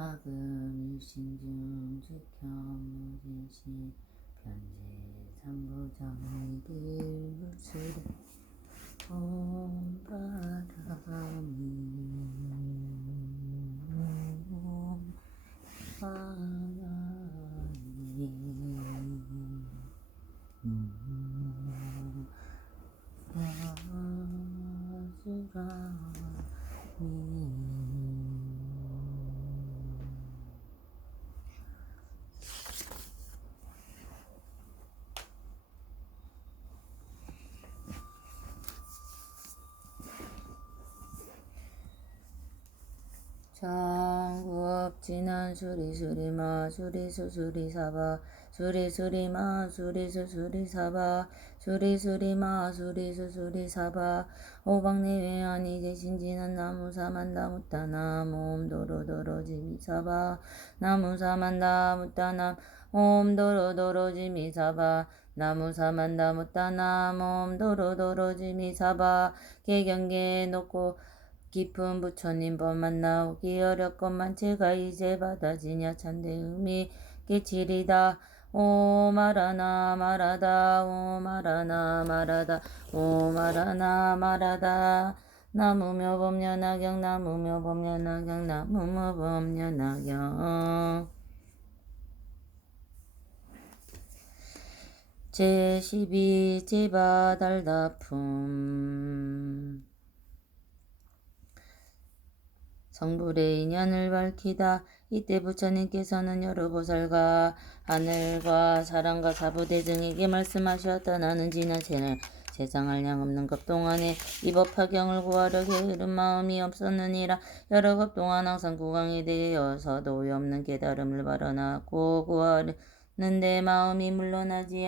하금일신중 즉현무진시 변제 삼부정의길 물수리 옴바람이 장구업진한 수리수리마 수리수수리사바 수리수리마 수리수수리사바 수리수리마 수리수수리사바 오박내외아니 대신지는 나무사만다 묻다남 옴도로도로지미사바 나무사만다 묻다남 옴도로도로지미사바 나무사만다 묻다남 옴도로도로지미사바 개경계에 놓고 깊은 부처님 법만 나오기 어렵건만 제가 이제 받아지냐 찬대음이 깨치리다. 오 말하나 말하다 오 말하나 말하다 오 말하나 말하다 나무며 법련하경 나무며 법련하경 나무며 법련하경 제12 제바달다품 성불의 인연을 밝히다. 이때 부처님께서는 여러 보살과 하늘과 사람과 사부대 등에게 말씀하셨다. 나는 지난 세상할 양 없는 급 동안에 이 법화경을 구하려 게으른 마음이 없었느니라. 여러 급 동안 항상 구강에 대해서도 오해 없는 깨달음을 발언하고 구하는데 마음이 물러나지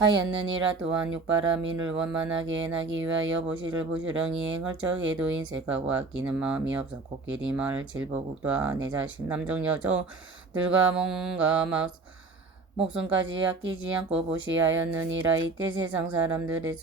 하였느니라. 또한 육바라민을 원만하게 해나기 위하여 보시를 부주령이 행할 적에도 인색하고 아끼는 마음이 없어 코끼리 말 질보국도와 내 자식 남종 여종들과 몸과 목숨까지 아끼지 않고 보시하였느니라. 이때 세상 사람들의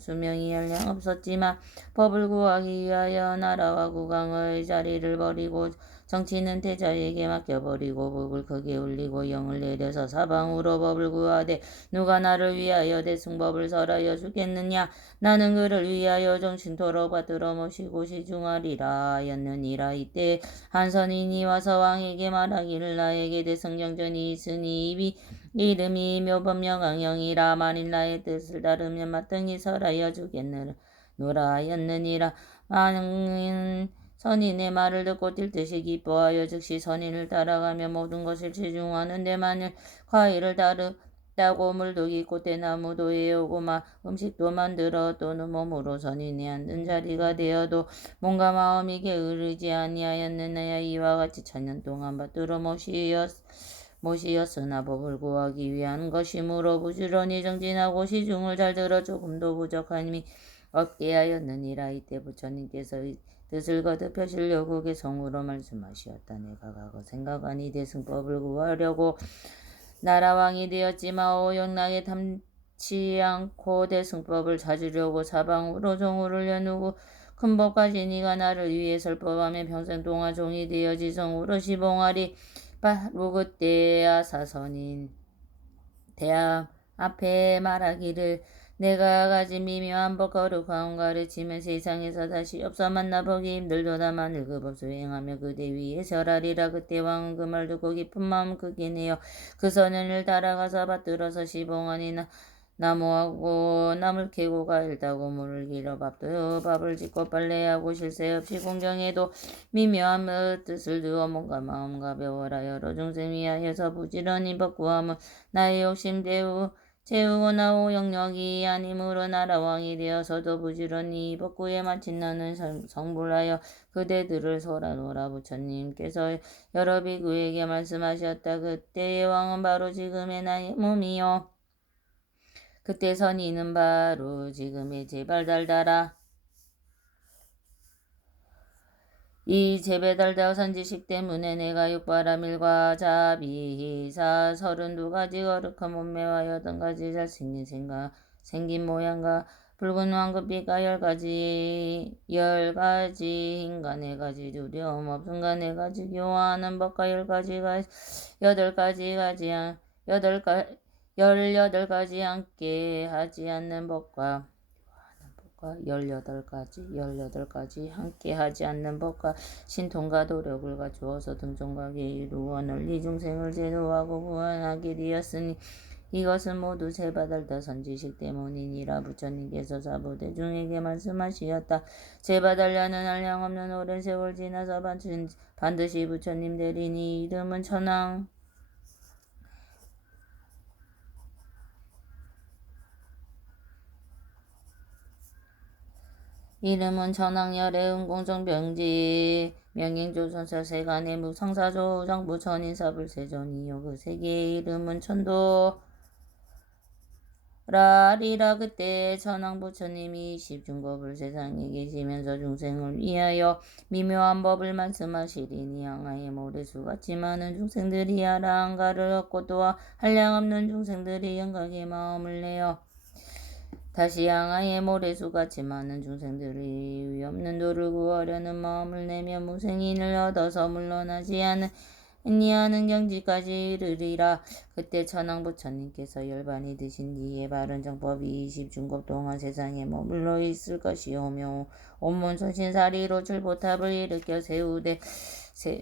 수명이 한량 없었지만 법을 구하기 위하여 나라와 국왕의 자리를 버리고 정치는 태자에게 맡겨버리고 법을 크게 울리고 영을 내려서 사방으로 법을 구하되 누가 나를 위하여 대승법을 설하여 주겠느냐. 나는 그를 위하여 정신토록 받들어 모시고 시중하리라 하였느니라. 이때 한 선인이 와서 왕에게 말하기를 나에게 대승경전이 있으니 이름이 묘법명강영이라. 만일 나의 뜻을 따르면 마땅히 설하여 주겠노라 하였느니라. 많은 선인의 말을 듣고 뛸 듯이 기뻐하여 즉시 선인을 따라가며 모든 것을 치중하는데 만일 과일을 따르다고 물도 깊고 대나무도 해오고 음식도 만들어 또는 몸으로 선인이 앉은 자리가 되어도 몸과 마음이 게으르지 아니하였느냐. 이와 같이 천년 동안 받들어 모시였으나 법을 구하기 위한 것이므로 부지런히 정진하고 시중을 잘 들어 조금도 부족함이 없게 하였느니라. 이때 부처님께서 뜻을 거듭 펴시려고 개성으로 말씀하시었다. 내가 과거 생각하니 대승법을 구하려고 나라왕이 되었지만 오용락에 탐치 않고 대승법을 찾으려고 사방으로 종우를 여누고 큰 법까지 네가 나를 위해 설법하며 평생 동안 종이 되어 지성으로 시봉하리. 바로 그때야 사선인 대함 앞에 말하기를 내가 가진 미묘한 법 거룩한 가르치면 세상에서 다시 없어 만나보기 힘들도다. 만일 그 법 수행하며 그대 위에 절하리라. 그때 왕은 그 말 듣고 깊은 마음 크게 내어 그 선인을 따라가서 받들어서 시봉하니 나무하고 나물 캐고 과일 따고 물을 길어 밥을 짓고 빨래하고 쉴 새 없이 공경해도 미묘한 뜻을 두어 몸과 마음 가벼워라. 여러 중생 위하여서 부지런히 법구함은 나의 욕심 채우고 나오 영역이 아니므로 나라 왕이 되어서도 부지런히 법구에 마친 나는 성불하여 그대들을 소라노라. 부처님께서 여러 비구에게 말씀하셨다. 그때의 왕은 바로 지금의 나의 몸이요 그때 선인은 바로 지금의 제발달다라. 이 제배달다 선지식 때문에 내가 육바라밀과 자비사 32가지 거룩한 몸매와 8가지 잘생긴 모양과 붉은 황금빛과 열 가지 힘과 네 가지 두려움 없음과 네 가지 교화하는 법과 여덟 가지 함께 하지 않는 법과 18가지 함께 하지 않는 법과 신통과 도력을 갖추어서 등종하게 이루어 널리 중생을 제도하고 구원하게 되었으니 이것은 모두 제바달다 선지식 때문이니라. 부처님께서 사부대중에게 말씀하시었다. 제바달라는 한량없는 오랜 세월 지나서 반드시 부처님 되리니 이름은 천황열의 은공정병지 명행조선사 세간의 무상사조 장부 천인사불세존이요. 그 세계의 이름은 천도라리라. 그때 천황부처님이 20중법을 세상에 계시면서 중생을 위하여 미묘한 법을 말씀하시리니 양하의 모래수같이 많은 중생들이 아라한가를 얻고 또한 한량없는 중생들이 영광의 마음을 내어 다시 양하의 모래수같이 많은 중생들이 위없는 도를 구하려는 마음을 내며 무생인을 얻어서 물러나지 아니하는 경지까지 이르리라. 그때 천황부처님께서 열반이 드신 뒤에 바른 정법이 20중급 동안 세상에 머물러 있을 것이오며 온몸 손신사리로 출보탑을 일으켜 세우되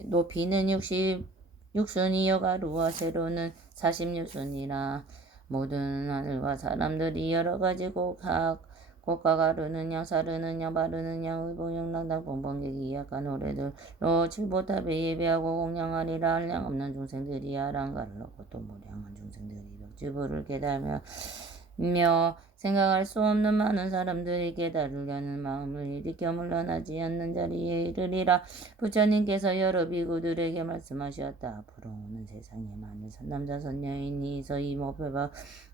높이는 60순이요 가루와 세로는 46순이라. 모든 하늘과 사람들이 여러가지 곡과 가르는 양, 사르는 양, 바르는 양, 의봉영, 랑당, 봉봉객이 약간 노래들로 칠보탑에 예배하고 공양하리라. 한량없는 중생들이 아랑가를 얻고 또 무량한 중생들이 벽지부를 깨달으며 생각할 수 없는 많은 사람들이 깨달으려는 마음을 일으켜 물러나지 않는 자리에 이르리라. 부처님께서 여러 비구들에게 말씀하셨다. 앞으로 오는 세상에 많은 선남자 선녀인이 이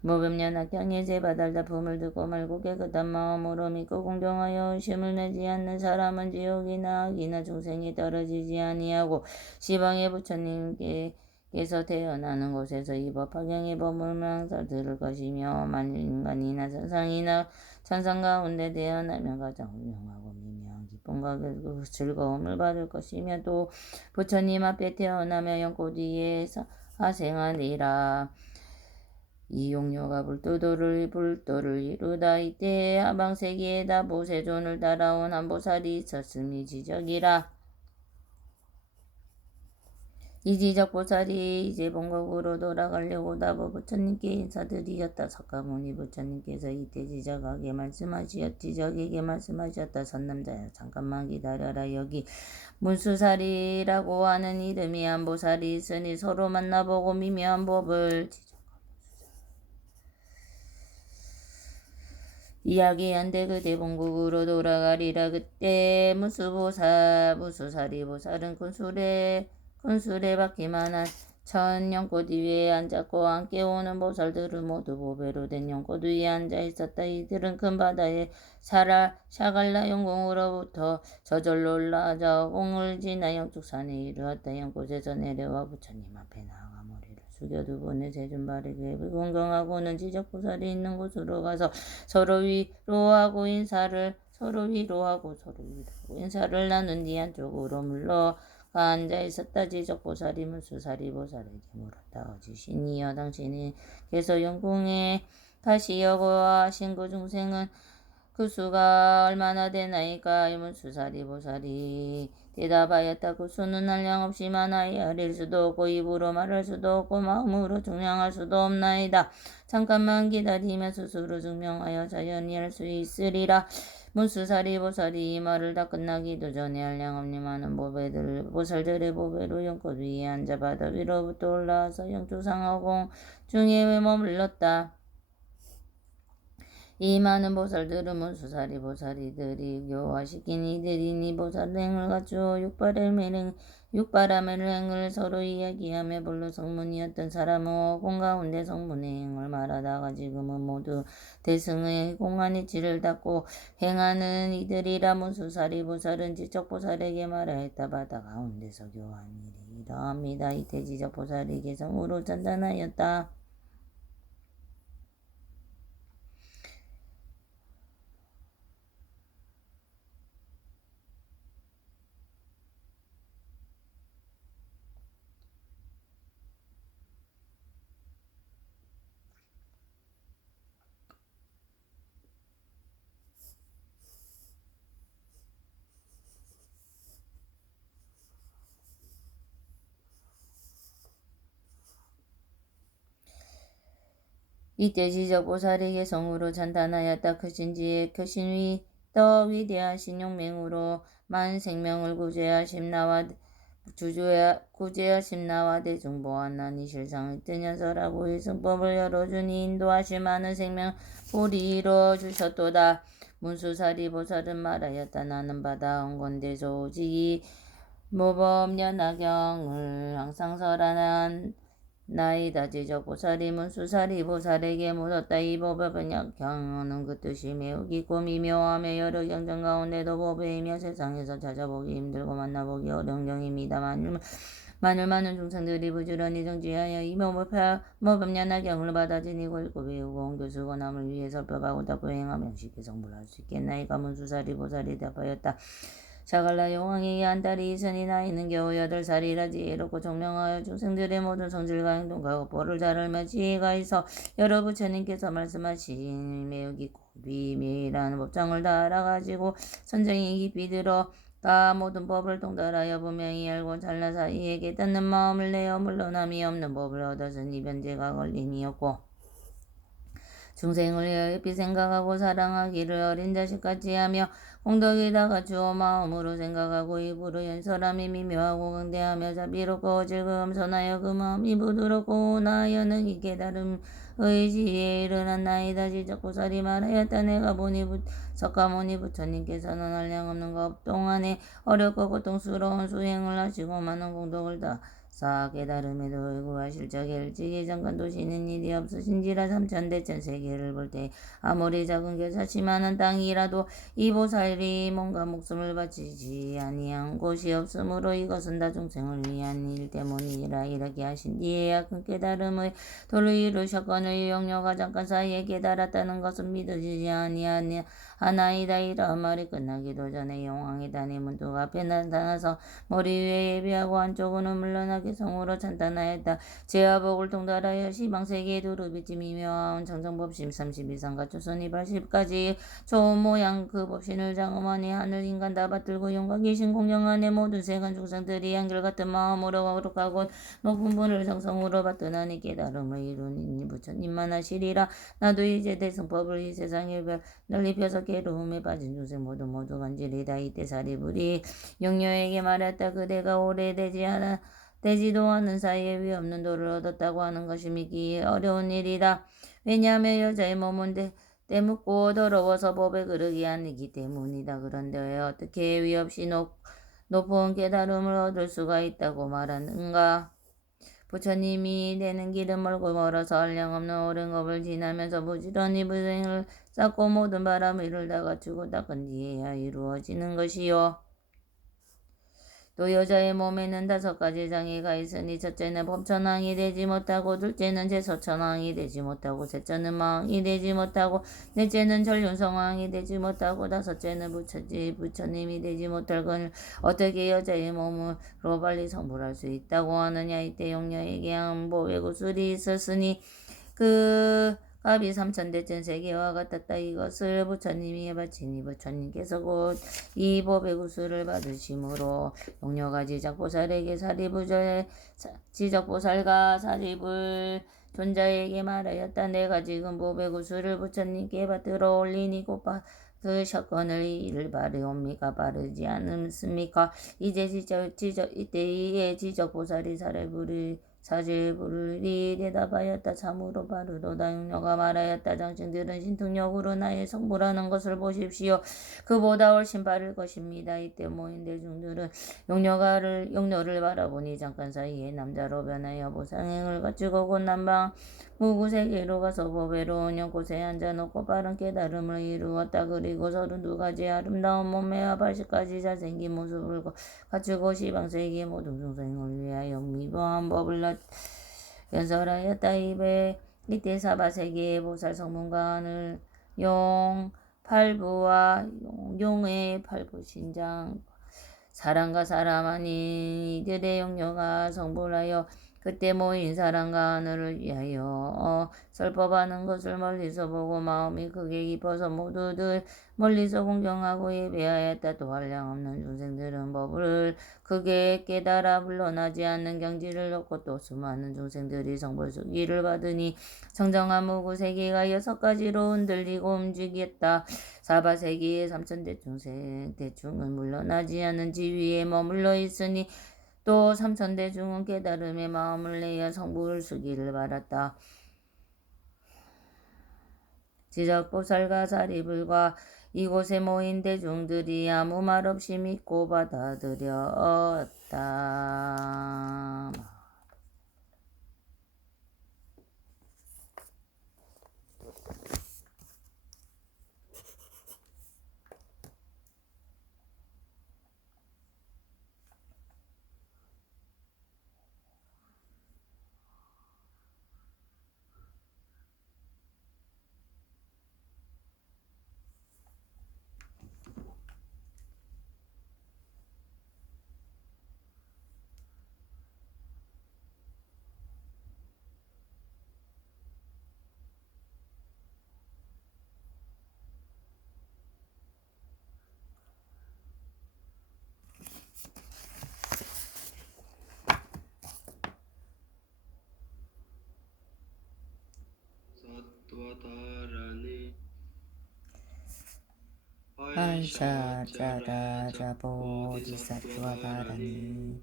모범연합경에 제바달다 품을 듣고 말고 깨끗한 마음으로 믿고 공경하여 의심을 내지 않는 사람은 지옥이나 악이나 중생이 떨어지지 아니하고 시방의 부처님께서 태어나는 곳에서 이 법화경의 법문을 항상 들을 것이며 만일 인간이나 세상이나 천상 가운데 태어나면 가장 훌륭하고 미묘한 기쁨과 그 즐거움을 받을 것이며 또 부처님 앞에 태어나며 영고 뒤에 하생하리라. 이 용녀가 불도를 이루다. 이때에 하방세계에다 보세존을 따라온 한 보살이 있었음이 지적이라. 이 지적보살이 이제 본국으로 돌아가려고 다보 부처님께 인사드리었다. 석가모니 부처님께서 이때 지적에게 말씀하셨다. 선남자야, 잠깐만 기다려라. 여기 문수살이라고 하는 이름이 한 보살이 있으니 서로 만나보고 미묘한 법을 이야기한데 그대 본국으로 돌아가리라. 그때 무수살이 보살은 군술에 박히만한 천 연꽃 위에 앉았고 함께 오는 보살들은 모두 보배로 된 연꽃 위에 앉아 있었다. 이들은 큰 바다의 샤갈라 용궁으로부터 저절로 올라져 공을 지나 영축산에 이르렀다. 연꽃에서 내려와 부처님 앞에 나아가 머리를 숙여 두 번의 세준 바르게 공경하고는 지적보살이 있는 곳으로 가서 서로 위로하고 인사를 나눈 뒤 안쪽으로 물러 앉아 있었다. 지적보살이 문수살이 보살에게 물었다. 어지신이여, 당신께서 영궁에 가시려고 하신 그 중생은 그 수가 얼마나 되나이까? 문수살이 보살이 대답하였다. 그 수는 한량없이 많아야 알릴 수도 없고 입으로 말할 수도 없고 마음으로 증명할 수도 없나이다. 잠깐만 기다리며 스스로 증명하여 자연히 할 수 있으리라. 문수살이 보살이 이 말을 다 끝나기도 전에 한량없니 많은 보살들의 보배로 연꽃 위에 앉아 바다 위로부터 올라와서 영주상하공 중에 머물렀다. 이 많은 보살들은 문수살이 보살이들이 교화시킨 이들이니 보살행을 갖추어 육바람의 행을 서로 이야기하며 본래 성문이었던 사람은 공 가운데 성문의 행을 말하다가 지금은 모두 대승의 공한 이치를 닦고 행하는 이들이라. 문수살이 보살은 지적보살에게 말하였다. 바다 가운데서 교한 일이 이러합니다. 이때 지적보살이 개성으로 찬단하였다. 이때 지적보살이 개성으로 찬탄하였다. 크신지의 크신위 더 위대하신 용맹으로 만생명을 구제하심 나와 구제하심 나와 대중보안나니 실상의 뜨년서라고 이 승법을 열어주니 인도하실 많은 생명 보리 이루어주셨도다. 문수사리 보살은 말하였다. 나는 받아온 건데 오직 모범연하경을 항상 설하는 나이다. 지적보살이 문수사리 보살에게 묻었다. 이 법의 번역경은 그 뜻이 매우 깊고 미묘하며 여러 경전 가운데도 법이며 세상에서 찾아보기 힘들고 만나보기 어려운 경입니다. 많은 중생들이 부지런히 정지하여 이 모범연하경을 받아 지니고 읽고 배우고 옹교수고 남을 위해 설법하고 닦고 행하며 쉽게 성불할 수 있겠나이까. 문수사리 보살이 답하였다. 샤갈라 용왕에게 한 딸이 있으니 나이는 겨우 8살이라 지혜롭고 총명하여 중생들의 모든 성질과 행동과 법을 잘 알며 지혜가 있어 여러 부처님께서 말씀하신 매우 깊고 비밀한 법장을 다 알아가지고 선정이 깊이 들어가 모든 법을 통달하여 분명히 알고 잘나 사이에 깨닫는 마음을 내어 물러남이 없는 법을 얻었으니 변제가 걸림이 없고 중생을 여엽히 생각하고 사랑하기를 어린 자식같이 하며 공덕에다가 주어 마음으로 생각하고 입으로 연설함이 미묘하고 강대하며 자비롭고 즐거움 선하여 그 마음이 부드럽고 나하여는 이 깨달음의 지혜에 이르는 나이다. 지적보살이 말하였다. 내가 보니 석가모니 부처님께서는 한량없는 것 동안에 어렵고 고통스러운 수행을 하시고 많은 공덕을 다 깨달음에도 의구하실 적에 일찍이 정간도시는 일이 없으신지라 삼천대천 세계를 볼 때 아무리 작은 겨자씨만한 땅이라도 이 보살이 몸과 목숨을 바치지 아니한 곳이 없으므로 이것은 다 중생을 위한 일 때문이라. 이렇게 하신 뒤에야 큰 깨달음의 도를 이루셨거늘 용녀가 잠깐 사이에 깨달았다는 것은 믿어지지 아니하나이다. 이런 말이 끝나기도 전에 용왕의 단의 문득 앞에 나타나서 머리 위에 예비하고 한쪽으로 물러나게 성으로 찬탄하였다. 제화복을 통달하여 시방세계에 두루비치 미묘한 정정법심 32상과 조선이 80까지 좋은 모양 그 법신을 장엄하니 하늘 인간 다 받들고 용과 귀신 공경하네. 모든 세간 중생들이 한결같은 마음으로 거룩하고 높은 분을 정성으로 받드나니 깨달음을 이루니 부처님만 하시리라. 나도 이제 대승법을 이 세상에 널리 펴서 괴로움에 빠진 중생 모두 간절히다. 이때 사리불이 용녀에게 말했다. 그대가 되지도 않은 사이에 위 없는 도를 얻었다고 하는 것이 믿기 어려운 일이다. 왜냐하면 여자의 몸은 때묻고 더러워서 법에 그르기 아니기 때문이다. 그런데 왜 어떻게 위 없이 높은 깨달음을 얻을 수가 있다고 말하는가? 부처님이 되는 길은 멀고 멀어서 한량없는 오랜 겁을 지나면서 부지런히 불행을 쌓고 모든 바람을 다 갖추고 닦은 뒤에야 이루어지는 것이요. 또 여자의 몸에는 5가지 장애가 있으니 첫째는 법천왕이 되지 못하고, 둘째는 제서천왕이 되지 못하고, 셋째는 마왕이 되지 못하고, 넷째는 전륜성왕이 되지 못하고, 다섯째는 부처님이 되지 못할 건 어떻게 여자의 몸으로 빨리 성불할 수 있다고 하느냐. 이때 용녀에게 양보외구술이 있었으니 그 값이 3천대천 세계와 같았다. 이것을 부처님이 바치니 부처님께서 곧 이 법의 구슬을 받으심으로 용녀가 지적보살에게 지적보살과 사리불 존자에게 말하였다. 내가 지금 법의 구슬을 부처님께 받들어 올리니 곧 받으셨거늘 이를 바르옵니까? 바르지 않습니까? 이때에 지적보살이 사질불이 대답하였다. 참으로 바르도다. 용녀가 말하였다. 당신들은 신통력으로 나의 성불하는 것을 보십시오. 그보다 훨씬 바를 것입니다. 이때 모인 대중들은 용녀를 바라보니 잠깐 사이에 남자로 변하여 보상행을 갖추고 곧 남방 무구세계로 가서 보배로운 연꽃에 앉아놓고 빠른 깨달음을 이루었다. 그리고 32가지 아름다운 몸매와 80가지 잘생긴 모습을 갖추고 시방세계 모든 중생을 위하여 미묘한 법을 연설하였다. 이때 사바세계의 보살 성문과 하늘 팔부와 용의 팔부신장 사람과 사람 아닌 이들의 용녀가 성불하여 그때 모인 사람과 하늘을 위하여 설법하는 것을 멀리서 보고 마음이 크게 깊어서 모두들 멀리서 공경하고 예배하였다. 또 한량없는 중생들은 법을 크게 깨달아 물러나지 않는 경지를 얻고 또 수많은 중생들이 성불수기를 받으니 청정한 무구세계가 6가지로 흔들리고 움직였다. 사바세계의 3천대 중생 대중은 물러나지 않은 지위에 머물러 있으니 또 3천대중은 깨달음의 마음을 내어 성불수기를 받았다. 지적보살과 사리불과 이곳에 모인 대중들이 아무 말 없이 믿고 받아들였다. 안샤자다자 보디사투와다라니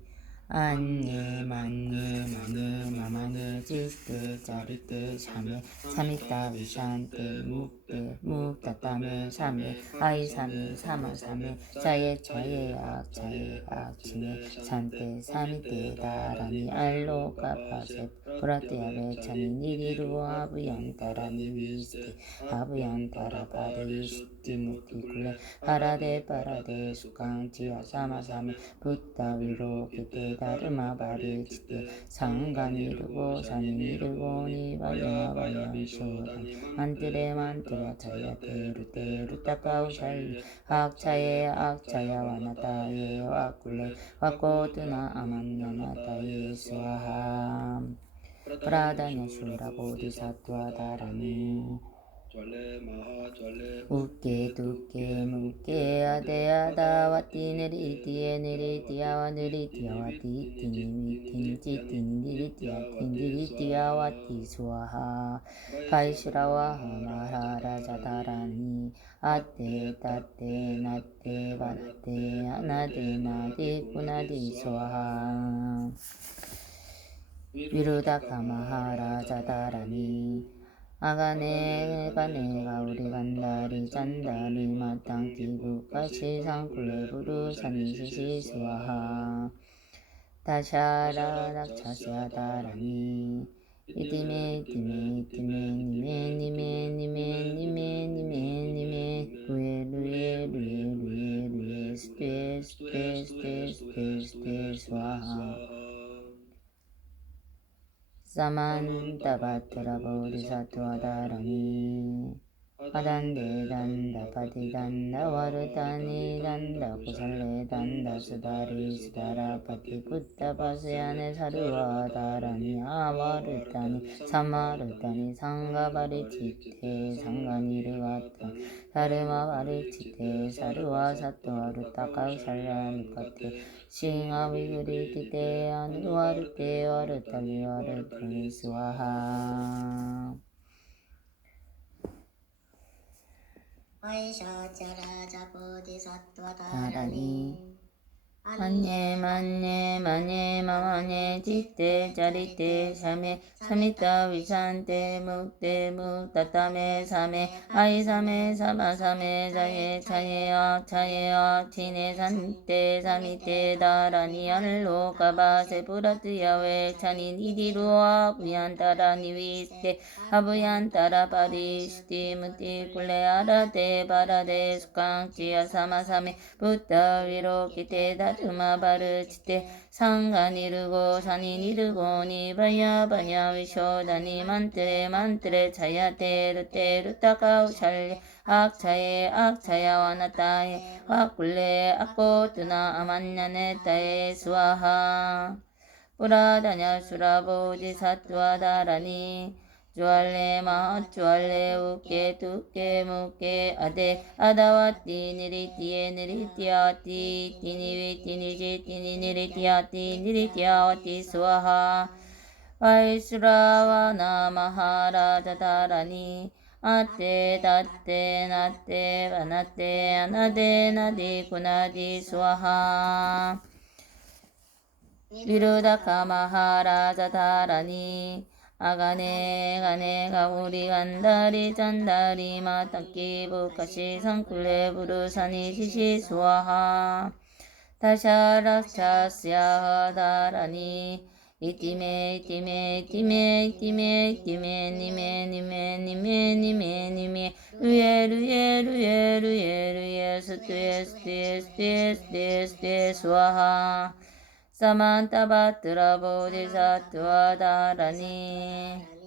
안예 만예 마네 마마네 지때 짜리때 샤메 사미타 위샨때 묵때 묵다따메 샤메 아이사메 사마사메 자예 자예 악자예 악치네 산때 사미때 다라니 알로까파세 브라테아베 차니 니리루 아부얀따라니 위스테 아부얀따라바데이시티 무티쿨레 파라데 파라데 수강지야 사마사메 부타위로 기테 다르마 바리치테 상간이르고 산이르고 니바야바야쇼단 만트레 만트라 차야테 루테 루타카우샬리 악차에 악차야 와나타에 와꿀레 와코트나 아만나나타에 스와하 프라다냐 슈라 보디사투아 다라니 우케 두케 무케 아데아다 와티 느리티에 느리티야 와 느리티야 와티 티니 티니 티니 느리티야 티니리티야 와티 수아하 바이슈라와 하마라라자다라니 아테 따테 나테 바라테 아나데 나데 꾸나데 수아하 위루다카 마하라자다라니 아가네 가네가 우리 간다리 짠다리 마땅 기부까시 상쿨레부루 산이시시 스와하 다샤라락 차샤다라니 이디메 이디메 이디메 니메 니메 니메 니메 니메 니메 루에 루에 루에 루에 루에 스테 스테 스테 스테 스테 스와하 사만타바트라 보디사투아다라니 아단데 단다 파디 단다 와르타니 단다 고살레 단다 수다리 수다라 파티 굿다 바세안에 사르와다라니 아와르타니 사마르타니 상가바리 치테 상가니르와타 사르마바리 치테 사르와 사토아르타 카우살라누카테 싱아위그리티테 아누와르테 와르타니 와르타니 스와하 아이샤자라자 보디사투아다라니 만예 만예 만예 마만예 지때 짜리때 샤메 사미타 위산때 묵때 묵다따메 사메 아이사메 사마사메 자예 차예 악차예 악치네 산때 사미때 다라니 알로 까바세 브라트야웨 차니 니디루아 부얀따라니 위스테 아부얀따라 바리시티 무티 쿨레 아라테 바라데 수강지야 사마사메 부타 위로 기테 다르마 바르치테 상간이르고 산이니르고 니바야바야 위쇼다니 만트레 만트레 차야테 루테 루타카우샬리 악차에 악차야 와나타에 와꿀레 아코트나 아만냐네타에 스와하 Puradanya Sura Bodhisattva Dharani Juale Maha Juale Uke Tuke Muke Ade Adavati Niritiye Nirityati Tiniviti Nijitini Nirityati Nirityavati Swaha Vaishravana Maharaja Dharani Ate Tate Nate Vanate Anade Nadi Kunadi Swaha Virudaka Maharaja Dharani Agane Gane Gauri Gandari Chandari Mataki Bukashi Sankule Burusani Shishi Swaha Tasharachasya Dharani Itime itime itime itime itime nime nime nime nime nime Ruye ruye ruye ruye ruye Sutuye sutuye sutuye sutuye sutuye Swaha Samantapatra Bodhisattva Dharani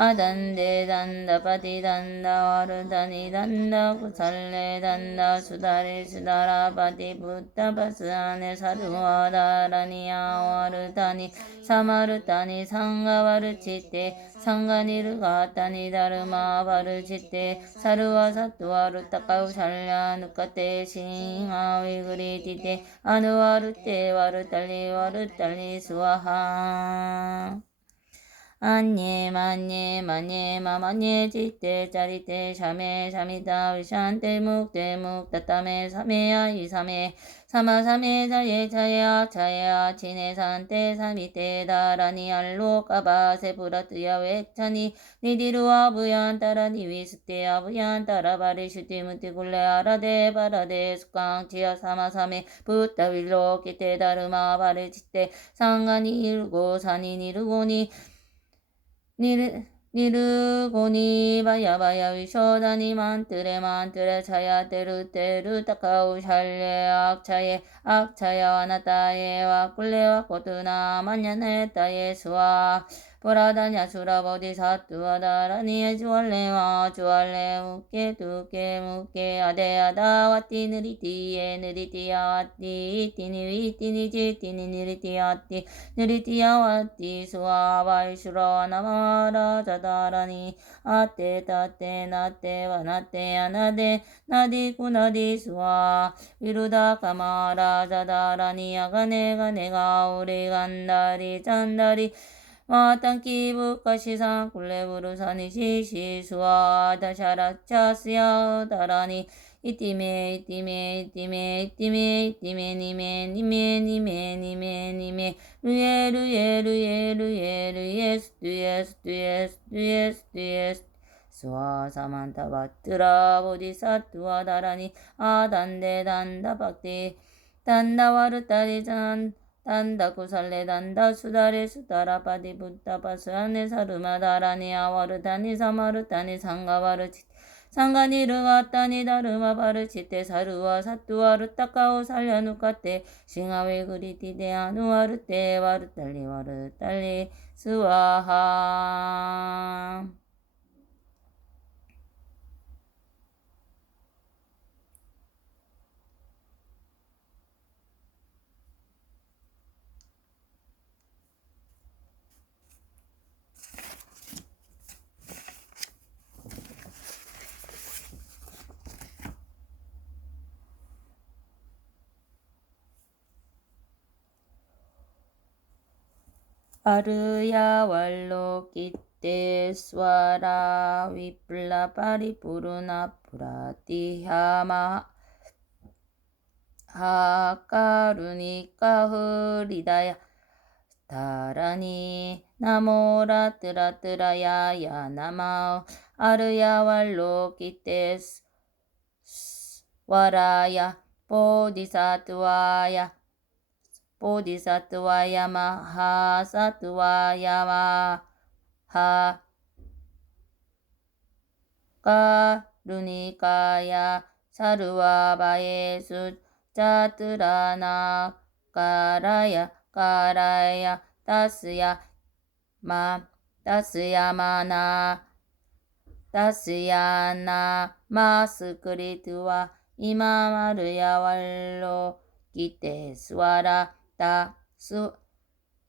Adande danda pati danda varudani danda kusalle danda sudare sudara pati buddha pasane saruva dharani avarutani samarutani sangha varuchite sangha nirugatani dharma varuchite saruva sattva rutaka ushalya nukate singha vigritite anuvarute varutali swaha Anye manye manye mamanye chitte charite shame shamita vishante mukte muktatame same ai same sama same jaye chaya chaya chine sante samite darani allokaba sepuratuya vechani nidiru abuyantara nivisute abuyantara varishute mutikule arade barade sukang chiya sama same buddha vilokite dharma varichite sangani irgo sani nirugoni 니르고니 바야바야 위쇼다니 만뜨레 차야 때루 타카우 샬레 악차야 와나타에 와꿀레와 코투나 만냐네 따에 수와 보라다냐 수라 보디사투와 다라니 주얼레와 주얼레 무게 두게 무게 아데아다 와띠 느리띠에 느리띠야 와띠 띠니 위띠니지 띠니 느리띠야띠 느리띠야 와띠 수와 바이슈라 나마라 자다라니 아떼 따떼 나떼 와나떼 아나데 나디쿠나디 수와 위루다 카마라 자다라니 아가네 가네가 우리 간다리 짠다리 마땅히 부카시상 굴레부루사니 시시수와 다샤라차스야 다라니 이띠메 니메 루에 스투에 스와 사만타바트라 보디사투와 다라니 아단데 단다 박디 단다 와르타리잔 단다 구살레 단다 수다레 수다라 파디 부타 파스아네 사르마 다라니 아와르타니 사마르타니 상가바르치 상가니 르가타니 다르마 바르치테 사르와 사투와 르타카오 살려누카테 싱하웨 그리티데 아누와르테 와르탈리 스와하 아르야 왈로 기테 스와라 위플라 파리푸르나 프라티하마 하카루니카 흐리다야 다라니 나모라트라트라야 야나마오 아르야 왈로 기테 스와라야 보디사트와야 보디사트와야 마하사트와야 마하 까루니까야 사르와바예수 짜트라나 까라야 따스야마나 따스야나 마스크리트와 이마마르야 왈로 기테 스와라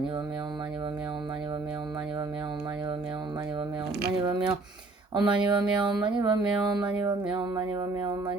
엄마니 버며 엄마니 버며 엄마니 버며 엄마니 버며 엄마니 버며 엄마니 버며 엄마니 버며 엄마니 버며 엄마니 버며 엄마니 버며 엄마니 버며 엄마니